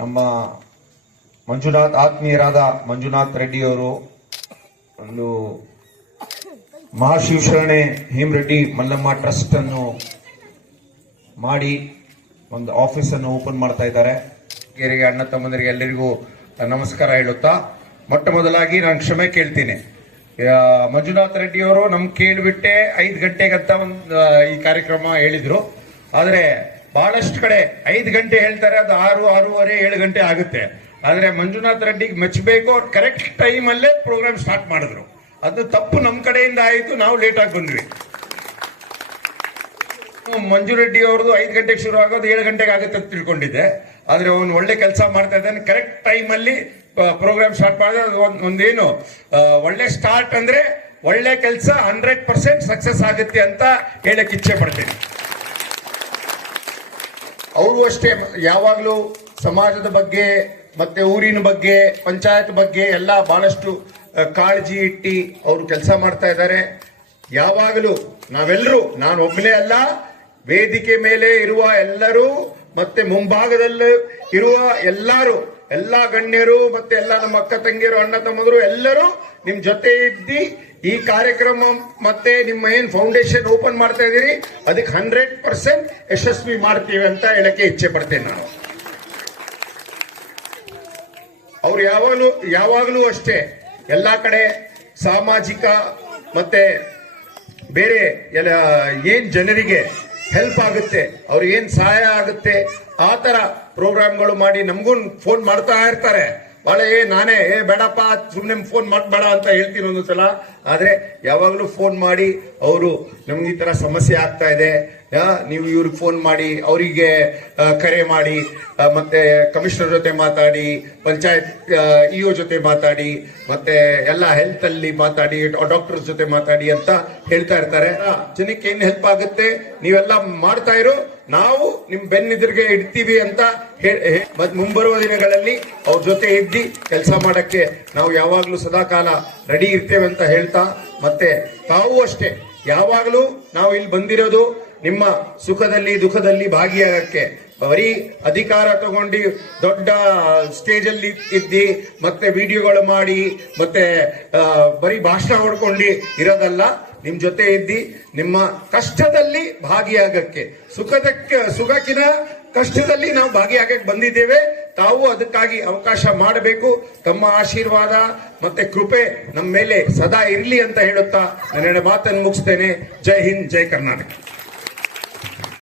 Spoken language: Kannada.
ನಮ್ಮ ಮಂಜುನಾಥ್, ಆತ್ಮೀಯರಾದ ಮಂಜುನಾಥ್ ರೆಡ್ಡಿಯವರು, ಒಂದು ಮಹಾಶಿವಶರಣೆ ಹೇಮರೆಡ್ಡಿ ಮಲ್ಲಮ್ಮ ಟ್ರಸ್ಟ್ ಅನ್ನು ಮಾಡಿ ಒಂದು ಆಫೀಸ್ ಅನ್ನು ಓಪನ್ ಮಾಡ್ತಾ ಇದ್ದಾರೆ. ಹಿರಿಯರಿಗೆ ಅಣ್ಣ ತಮ್ಮಂದರಿಗೆ ಎಲ್ಲರಿಗೂ ನಮಸ್ಕಾರ ಹೇಳುತ್ತಾ, ಮೊಟ್ಟ ಮೊದಲಾಗಿ ನಾನು ಕ್ಷಮೆ ಕೇಳ್ತೀನಿ. ಮಂಜುನಾಥ್ ರೆಡ್ಡಿ ಅವರು ನಮ್ ಕೇಳಿಬಿಟ್ಟೆ ಐದು ಗಂಟೆಗಂತ ಒಂದು ಈ ಕಾರ್ಯಕ್ರಮ ಹೇಳಿದ್ರು. ಆದ್ರೆ ಬಹಳಷ್ಟು ಕಡೆ ಐದು ಗಂಟೆ ಹೇಳ್ತಾರೆ, ಅದು ಆರು, ಆರೂವರೆ, ಏಳು ಗಂಟೆ ಆಗುತ್ತೆ. ಆದ್ರೆ ಮಂಜುನಾಥ್ ರೆಡ್ಡಿಗೆ ಮೆಚ್ಚಬೇಕು ಅವ್ರು ಕರೆಕ್ಟ್ ಟೈಮ್ ಅಲ್ಲೇ ಪ್ರೋಗ್ರಾಮ್ ಸ್ಟಾರ್ಟ್ ಮಾಡಿದ್ರು. ಅದು ತಪ್ಪು ನಮ್ಮ ಕಡೆಯಿಂದ ಆಯಿತು, ನಾವು ಲೇಟ್ ಆಗಿ ಬಂದ್ವಿ. ಮಂಜು ರೆಡ್ಡಿ ಅವ್ರದ್ದು ಐದು ಗಂಟೆಗೆ ಶುರು ಆಗೋದು, ಏಳು ಗಂಟೆಗೆ ಆಗುತ್ತೆ ಅಂತ ತಿಳ್ಕೊಂಡಿದ್ದೆ. ಆದ್ರೆ ಅವನು ಒಳ್ಳೆ ಕೆಲಸ ಮಾಡ್ತಾ ಇದ್ದಾನೆ ಕರೆಕ್ಟ್ ಟೈಮ್ ಅಲ್ಲಿ ಪ್ರೋಗ್ರಾಮ್ ಸ್ಟಾರ್ಟ್ ಮಾಡಿದ್ರೆ ಅದು ಒಂದ್- ಒಂದೇನು ಒಳ್ಳೆ ಸ್ಟಾರ್ಟ್ ಅಂದ್ರೆ ಒಳ್ಳೆ ಕೆಲಸ ಹಂಡ್ರೆಡ್ ಪರ್ಸೆಂಟ್ ಸಕ್ಸಸ್ ಆಗುತ್ತೆ ಅಂತ ಹೇಳಕ್ಕೆ ಇಚ್ಛೆ ಪಡ್ತೀನಿ. ಅವರು ಅಷ್ಟೇ, ಯಾವಾಗಲೂ ಸಮಾಜದ ಬಗ್ಗೆ, ಮತ್ತೆ ಊರಿನ ಬಗ್ಗೆ, ಪಂಚಾಯತ್ ಬಗ್ಗೆ ಎಲ್ಲ ಬಹಳಷ್ಟು ಕಾಳಜಿ ಇಟ್ಟಿ ಅವರು ಕೆಲಸ ಮಾಡ್ತಾ ಇದ್ದಾರೆ. ಯಾವಾಗಲೂ ನಾವೆಲ್ಲರೂ ನಾನು ಒಬ್ಬನೇ ಅಲ್ಲ, ವೇದಿಕೆ ಮೇಲೆ ಇರುವ ಎಲ್ಲರೂ, ಮತ್ತೆ ಮುಂಭಾಗದಲ್ಲಿ ಇರುವ ಎಲ್ಲರೂ ಎಲ್ಲಾ ಗಣ್ಯರು ಮತ್ತೆ ಎಲ್ಲ ನಮ್ಮ ಅಕ್ಕ ತಂಗಿಯರು, ಅಣ್ಣ ತಮ್ಮದರು ಎಲ್ಲರೂ ನಿಮ್ ಜೊತೆ ಇದ್ದಿ ಈ ಕಾರ್ಯಕ್ರಮ ಮತ್ತೆ ನಿಮ್ಮ ಏನ್ ಫೌಂಡೇಶನ್ ಓಪನ್ ಮಾಡ್ತಾ ಇದೀರಿ ಅದಕ್ಕೆ ಹಂಡ್ರೆಡ್ ಪರ್ಸೆಂಟ್ ಯಶಸ್ವಿ ಮಾಡ್ತೀವಿ ಅಂತ ಹೇಳಕ್ಕೆ ಇಚ್ಛೆ ಪಡ್ತೇನೆ ನಾನು. ಅವ್ರು ಯಾವಾಗಲೂ ಯಾವಾಗಲೂ ಅಷ್ಟೇ, ಎಲ್ಲಾ ಕಡೆ ಸಾಮಾಜಿಕ ಮತ್ತೆ ಬೇರೆ ಎಲ್ಲ, ಏನ್ ಜನರಿಗೆ ಹೆಲ್ಪ್ ಆಗುತ್ತೆ, ಅವ್ರಿಗೆ ಏನ್ ಸಹಾಯ ಆಗುತ್ತೆ ಆ ತರ ಪ್ರೋಗ್ರಾಮ್ಗಳು ಮಾಡಿ ನಮಗೂ ಫೋನ್ ಮಾಡ್ತಾ ಇರ್ತಾರೆ. ಬಾಳೆ, ಏ, ನಾನೇ, ಏ, ಬೇಡಪ್ಪ ಸುಮ್ಮನೆ ಫೋನ್ ಮಾಡಬೇಡ ಅಂತ ಹೇಳ್ತೀನಿ ಒಂದೊಂದ್ಸಲ ಆದ್ರೆ ಯಾವಾಗಲೂ ಫೋನ್ ಮಾಡಿ ಅವರು ನಮ್ಗೆ ಈ ತರ ಸಮಸ್ಯೆ ಆಗ್ತಾ ಇದೆ. ನೀವು ಇವ್ರಿಗೆ ಫೋನ್ ಮಾಡಿ, ಅವರಿಗೆ ಕರೆ ಮಾಡಿ ಮತ್ತೆ ಕಮಿಷನರ್ ಜೊತೆ ಮಾತಾಡಿ, ಪಂಚಾಯತ್ ಇಒ ಜೊತೆ ಮಾತಾಡಿ, ಮತ್ತೆ ಎಲ್ಲ ಹೆಲ್ತ್ ಅಲ್ಲಿ ಮಾತಾಡಿ ಡಾಕ್ಟರ್ ಜೊತೆ ಮಾತಾಡಿ ಅಂತ ಹೇಳ್ತಾ ಇರ್ತಾರೆ. ಜನಕ್ಕೆ ಏನ್ ಹೆಲ್ಪ್ ಆಗುತ್ತೆ? ನೀವೆಲ್ಲ ಮಾಡ್ತಾ ಇರೋ. ನಾವು ನಿಮ್ ಬೆನ್ನೆದುರಿಗೆ ಇಡ್ತೀವಿ ಅಂತ ಮುಂಬರುವ ದಿನಗಳಲ್ಲಿ ಅವ್ರ ಜೊತೆ ಇದ್ದಿ ಕೆಲಸ ಮಾಡಕ್ಕೆ ನಾವು ಯಾವಾಗ್ಲೂ ಸದಾಕಾಲ ರೆಡಿ ಇರ್ತೇವೆ ಅಂತ ಹೇಳ್ತಾ, ಮತ್ತೆ ತಾವು ಅಷ್ಟೇ. ಯಾವಾಗಲೂ ನಾವು ಇಲ್ಲಿ ಬಂದಿರೋದು ನಿಮ್ಮ ಸುಖದಲ್ಲಿ, ದುಃಖದಲ್ಲಿ ಭಾಗಿಯಾಗಕ್ಕೆ. ಬರೀ ಅಧಿಕಾರ ತಗೊಂಡು ದೊಡ್ಡ ಸ್ಟೇಜ್ ಅಲ್ಲಿ ಇದ್ದಿ, ಮತ್ತೆ ವಿಡಿಯೋಗಳು ಮಾಡಿ, ಮತ್ತೆ ಬರೀ ಭಾಷಣ ಹೊಡ್ಕೊಂಡು ಇರೋದಲ್ಲ, ನಿಮ್ ಜೊತೆ ಇದ್ದಿ, ನಿಮ್ಮ ಕಷ್ಟದಲ್ಲಿ ಭಾಗಿಯಾಗಕ್ಕೆ, ಸುಖದಕ್ಕೆ, ಸುಖಕ್ಕಿನ ಕಷ್ಟದಲ್ಲಿ ನಾವು ಭಾಗಿಯಾಗಕ್ಕೆ ಬಂದಿದ್ದೇವೆ. ತಾವು ಅದಕ್ಕಾಗಿ ಅವಕಾಶ ಮಾಡಬೇಕು. ತಮ್ಮ ಆಶೀರ್ವಾದ ಮತ್ತೆ ಕೃಪೆ ನಮ್ಮ ಮೇಲೆ ಸದಾ ಇರಲಿ ಅಂತ ಹೇಳುತ್ತಾ ನನ್ನ ಮಾತನ್ನು ಮುಗಿಸ್ತೇನೆ. ಜೈ ಹಿಂದ್, ಜೈ ಕರ್ನಾಟಕ.